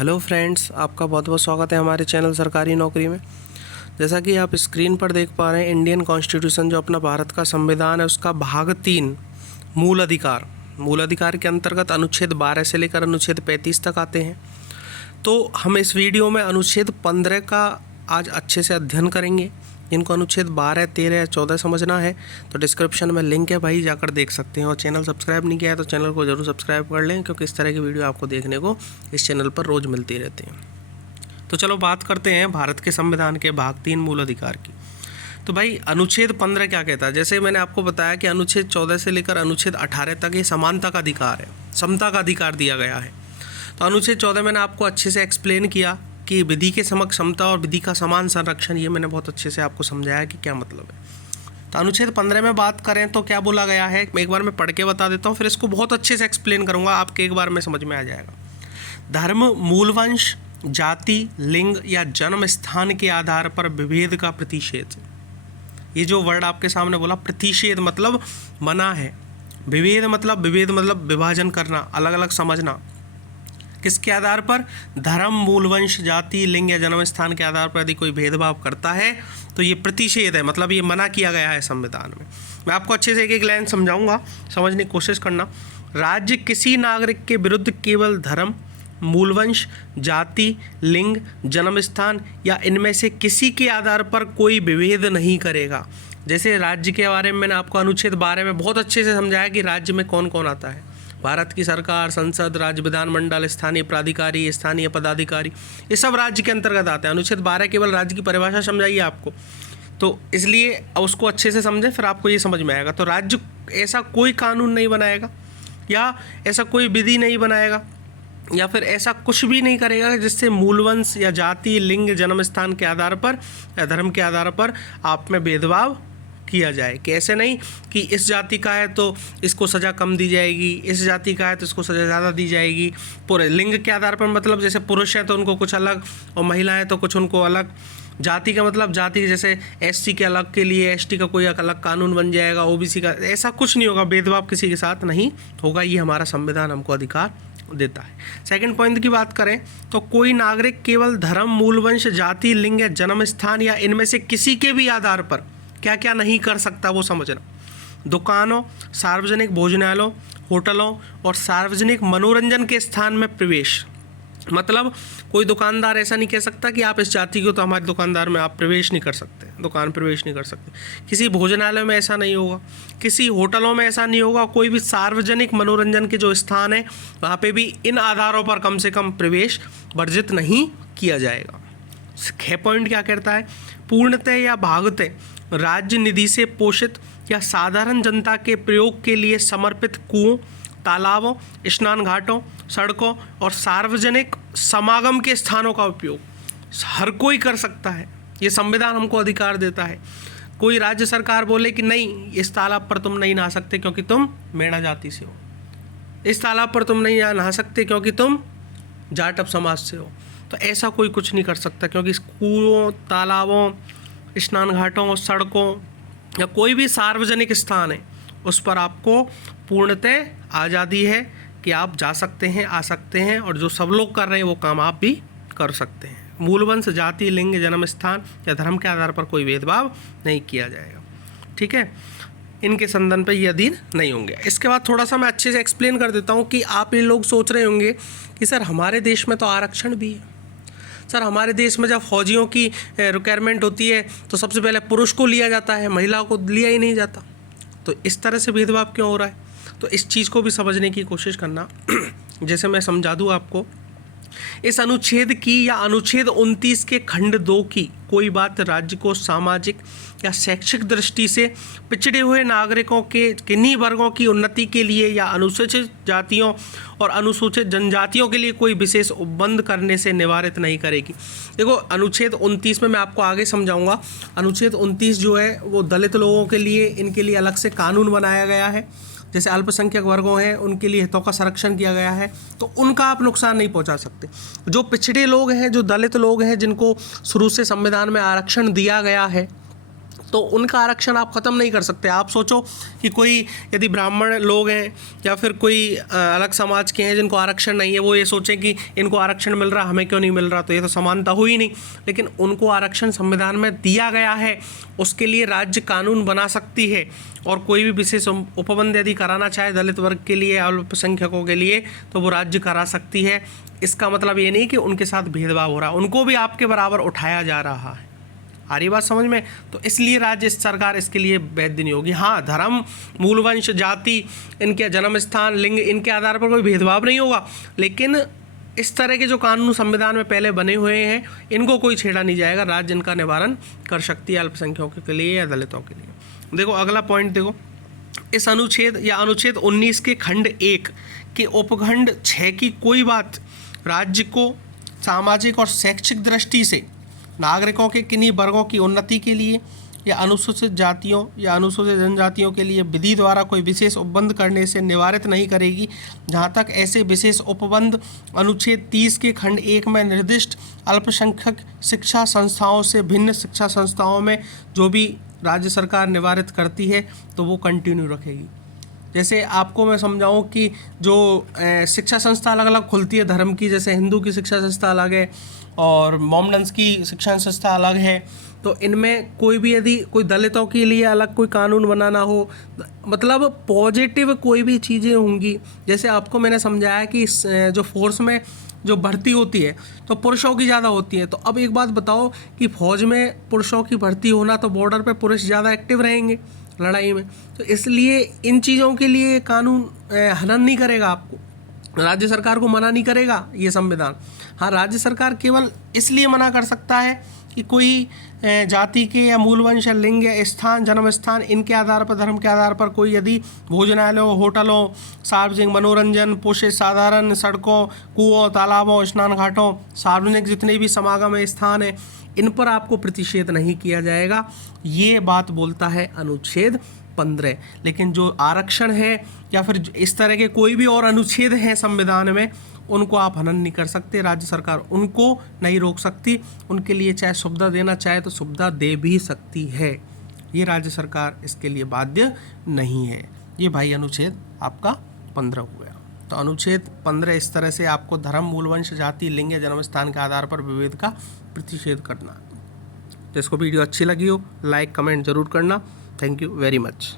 Hello friends, आपका बहुत बहुत स्वागत है हमारे चैनल सरकारी नौकरी में। जैसा कि आप स्क्रीन पर देख पा रहे हैं, इंडियन कॉन्स्टिट्यूशन जो अपना भारत का संविधान है उसका भाग 3 मूल अधिकार के अंतर्गत अनुच्छेद 12 से लेकर अनुच्छेद 35 तक आते हैं। तो हम इस वीडियो में अनुच्छेद 15 का आज अच्छे से अध्ययन करेंगे। इनको अनुच्छेद 12, 13 या 14 समझना है तो डिस्क्रिप्शन में लिंक है भाई, जाकर देख सकते हैं। और चैनल सब्सक्राइब नहीं किया है तो चैनल को ज़रूर सब्सक्राइब कर लें, क्योंकि इस तरह की वीडियो आपको देखने को इस चैनल पर रोज़ मिलती रहती हैं। तो चलो बात करते हैं भारत के संविधान के भाग 3 मूल अधिकार की। तो भाई अनुच्छेद 15 क्या कहता है? जैसे मैंने आपको बताया कि अनुच्छेद 14 से लेकर अनुच्छेद 18 तक ये समानता का अधिकार है, समता का अधिकार दिया गया है। तो अनुच्छेद 14 मैंने आपको अच्छे से एक्सप्लेन किया कि विधि के समक्ष समता और विधि का समान संरक्षण, ये मैंने बहुत अच्छे से आपको समझाया कि क्या मतलब है। तो अनुच्छेद 15 में बात करें तो क्या बोला गया है, एक बार मैं पढ़ के बता देता हूँ, फिर इसको बहुत अच्छे से एक्सप्लेन करूँगा, आपके एक बार में समझ में आ जाएगा। धर्म, मूलवंश, जाति, लिंग या जन्म स्थान के आधार पर विभेद का प्रतिषेध। ये जो वर्ड आपके सामने बोला, प्रतिषेध मतलब मना है, विभेद मतलब विभाजन करना, अलग अलग समझना। किसके आधार पर? धर्म, मूलवंश, जाति, लिंग या जन्म स्थान के आधार पर यदि कोई भेदभाव करता है तो ये प्रतिषेध है, मतलब ये मना किया गया है संविधान में। मैं आपको अच्छे से एक एक लाइन समझाऊंगा, समझने की कोशिश करना। राज्य किसी नागरिक के विरुद्ध केवल धर्म, मूलवंश, जाति, लिंग, जन्म स्थान या इनमें से किसी के आधार पर कोई विभेद नहीं करेगा। जैसे राज्य के बारे में मैंने आपको अनुच्छेद 12 में बहुत अच्छे से समझाया कि राज्य में कौन कौन आता है। भारत की सरकार, संसद, राज्य विधानमंडल, स्थानीय प्राधिकारी, स्थानीय पदाधिकारी, ये सब राज्य के अंतर्गत आते हैं। अनुच्छेद 12 केवल राज्य की परिभाषा समझाइए आपको, तो इसलिए उसको अच्छे से समझें, फिर आपको ये समझ में आएगा। तो राज्य ऐसा कोई कानून नहीं बनाएगा या ऐसा कोई विधि नहीं बनाएगा या फिर ऐसा कुछ भी नहीं करेगा जिससे मूलवंश या जाति, लिंग, जन्म स्थान के आधार पर या धर्म के आधार पर आप में भेदभाव किया जाए। कि ऐसे नहीं कि इस जाति का है तो इसको सज़ा कम दी जाएगी, इस जाति का है तो इसको सज़ा ज़्यादा दी जाएगी। पूरे लिंग के आधार पर मतलब जैसे पुरुष हैं तो उनको कुछ अलग और महिलाएं तो कुछ उनको अलग। जाति का मतलब जाति, जैसे एससी के अलग के लिए एसटी का कोई अलग कानून बन जाएगा, ओबीसी का, ऐसा कुछ नहीं होगा। भेदभाव किसी के साथ नहीं होगा, ये हमारा संविधान हमको अधिकार देता है। सेकंड पॉइंट की बात करें तो कोई नागरिक केवल धर्म, मूलवंश, जाति, लिंग या जन्म स्थान या इनमें से किसी के भी आधार पर क्या क्या नहीं कर सकता वो समझना। दुकानों, सार्वजनिक भोजनालयों, होटलों और सार्वजनिक मनोरंजन के स्थान में प्रवेश, मतलब कोई दुकानदार ऐसा नहीं कह सकता कि आप इस जाति को तो हमारे दुकानदार में आप प्रवेश नहीं कर सकते, दुकान प्रवेश नहीं कर सकते। किसी भोजनालय में ऐसा नहीं होगा, किसी होटलों में ऐसा नहीं होगा। कोई भी सार्वजनिक मनोरंजन के जो स्थान है वहाँ पे भी इन आधारों पर कम से कम प्रवेश वर्जित नहीं किया जाएगा। 6 पॉइंट क्या कहता है? पूर्णतः या भागतः राज्य निधि से पोषित या साधारण जनता के प्रयोग के लिए समर्पित कुओं, तालाबों, स्नान घाटों, सड़कों और सार्वजनिक समागम के स्थानों का उपयोग हर कोई कर सकता है। ये संविधान हमको अधिकार देता है। कोई राज्य सरकार बोले कि नहीं, इस तालाब पर तुम नहीं नहा सकते क्योंकि तुम मेणा जाति से हो, इस तालाब पर तुम नहीं नहा सकते क्योंकि तुम जाटव समाज से हो, तो ऐसा कोई कुछ नहीं कर सकता, क्योंकि कुओं, तालाबों, स्नान घाटों, सड़कों या कोई भी सार्वजनिक स्थान है उस पर आपको पूर्णतः आज़ादी है कि आप जा सकते हैं, आ सकते हैं, और जो सब लोग कर रहे हैं वो काम आप भी कर सकते हैं। मूलवंश, जाति, लिंग, जन्म स्थान या धर्म के आधार पर कोई भेदभाव नहीं किया जाएगा। ठीक है, इनके संदर्भ पर ये अधीन नहीं होंगे। इसके बाद थोड़ा सा मैं अच्छे से एक्सप्लेन कर देता हूँ कि आप ये लोग सोच रहे होंगे कि सर हमारे देश में तो आरक्षण भी है, सर हमारे देश में जब फौजियों की रिक्वायरमेंट होती है तो सबसे पहले पुरुष को लिया जाता है, महिलाओं को लिया ही नहीं जाता, तो इस तरह से भेदभाव क्यों हो रहा है? तो इस चीज़ को भी समझने की कोशिश करना। जैसे मैं समझा दूँ आपको, इस अनुच्छेद की या अनुच्छेद 29 के खंड 2 की कोई बात राज्य को सामाजिक या शैक्षिक दृष्टि से पिछड़े हुए नागरिकों के किन्हीं वर्गों की उन्नति के लिए या अनुसूचित जातियों और अनुसूचित जनजातियों के लिए कोई विशेष उपबंध करने से निवारित नहीं करेगी। देखो अनुच्छेद 29 में मैं आपको आगे समझाऊंगा। अनुच्छेद 29 जो है वो दलित लोगों के लिए, इनके लिए अलग से कानून बनाया गया है। जैसे अल्पसंख्यक वर्गों हैं उनके लिए हितों का संरक्षण किया गया है, तो उनका आप नुकसान नहीं पहुंचा सकते। जो पिछड़े लोग हैं, जो दलित लोग हैं, जिनको शुरू से संविधान में आरक्षण दिया गया है, तो उनका आरक्षण आप ख़त्म नहीं कर सकते। आप सोचो कि कोई यदि ब्राह्मण लोग हैं या फिर कोई अलग समाज के हैं जिनको आरक्षण नहीं है, वो ये सोचें कि इनको आरक्षण मिल रहा, हमें क्यों नहीं मिल रहा, तो ये तो समानता हुई नहीं। लेकिन उनको आरक्षण संविधान में दिया गया है, उसके लिए राज्य कानून बना सकती है और कोई भी विशेष उपबंध यदि कराना चाहे दलित वर्ग के लिए, अल्पसंख्यकों के लिए, तो वो राज्य करा सकती है। इसका मतलब ये नहीं कि उनके साथ भेदभाव हो रहा, उनको भी आपके बराबर उठाया जा रहा है। आ रही बात समझ में? तो इसलिए राज्य सरकार इसके लिए वैध नहीं होगी। हाँ, धर्म, मूलवंश, जाति, इनके जन्म स्थान, लिंग, इनके आधार पर कोई भेदभाव नहीं होगा, लेकिन इस तरह के जो कानून संविधान में पहले बने हुए हैं इनको कोई छेड़ा नहीं जाएगा। राज्य इनका निवारण कर सकती है अल्पसंख्यकों के लिए या दलितों के लिए। देखो अगला पॉइंट देखो, इस अनुच्छेद या अनुच्छेद 19 के खंड 1 के उपखंड 6 की कोई बात राज्य को सामाजिक और शैक्षिक दृष्टि से नागरिकों के किन्हीं वर्गों की उन्नति के लिए या अनुसूचित जातियों या अनुसूचित जनजातियों के लिए विधि द्वारा कोई विशेष उपबंध करने से निवारित नहीं करेगी, जहाँ तक ऐसे विशेष उपबंध अनुच्छेद 30 के खंड 1 में निर्दिष्ट अल्पसंख्यक शिक्षा संस्थाओं से भिन्न शिक्षा संस्थाओं में जो भी राज्य सरकार निवारित करती है तो वो कंटिन्यू रखेगी। जैसे आपको मैं समझाऊं कि जो शिक्षा संस्था अलग अलग खुलती है धर्म की, जैसे हिंदू की शिक्षा संस्था अलग है और मोमडन्स की शिक्षा संस्था अलग है, तो इनमें कोई भी यदि कोई दलितों के लिए अलग कोई कानून बनाना हो, मतलब पॉजिटिव कोई भी चीज़ें होंगी। जैसे आपको मैंने समझाया कि जो फोर्स में जो भर्ती होती है तो पुरुषों की ज़्यादा होती है, तो अब एक बात बताओ कि फौज में पुरुषों की भर्ती होना तो बॉर्डर पे पुरुष ज़्यादा एक्टिव रहेंगे लड़ाई में, तो इसलिए इन चीज़ों के लिए कानून हनन नहीं करेगा, आपको राज्य सरकार को मना नहीं करेगा ये संविधान। हाँ, राज्य सरकार केवल इसलिए मना कर सकता है कि कोई जाति के या मूलवंश या लिंग या स्थान, जन्म स्थान, इनके आधार पर, धर्म के आधार पर कोई यदि भोजनालयों, होटलों, सार्वजनिक मनोरंजन, पोषित साधारण सड़कों, कुओं, तालाबों, स्नान घाटों, सार्वजनिक जितने भी समागम स्थान है, इन पर आपको प्रतिषेध नहीं किया जाएगा। ये बात बोलता है अनुच्छेद 15। लेकिन जो आरक्षण है या फिर इस तरह के कोई भी और अनुच्छेद हैं संविधान में, उनको आप हनन नहीं कर सकते, राज्य सरकार उनको नहीं रोक सकती। उनके लिए चाहे सुविधा देना चाहे तो सुविधा दे भी सकती है, ये राज्य सरकार इसके लिए बाध्य नहीं है। ये भाई अनुच्छेद आपका 15 हो गया। तो अनुच्छेद 15 इस तरह से आपको धर्म, मूलवंश, जाति, लिंग या जन्म स्थान के आधार पर विभेद का प्रतिषेध करना। जिसको वीडियो अच्छी लगी हो लाइक कमेंट जरूर करना। Thank you very much.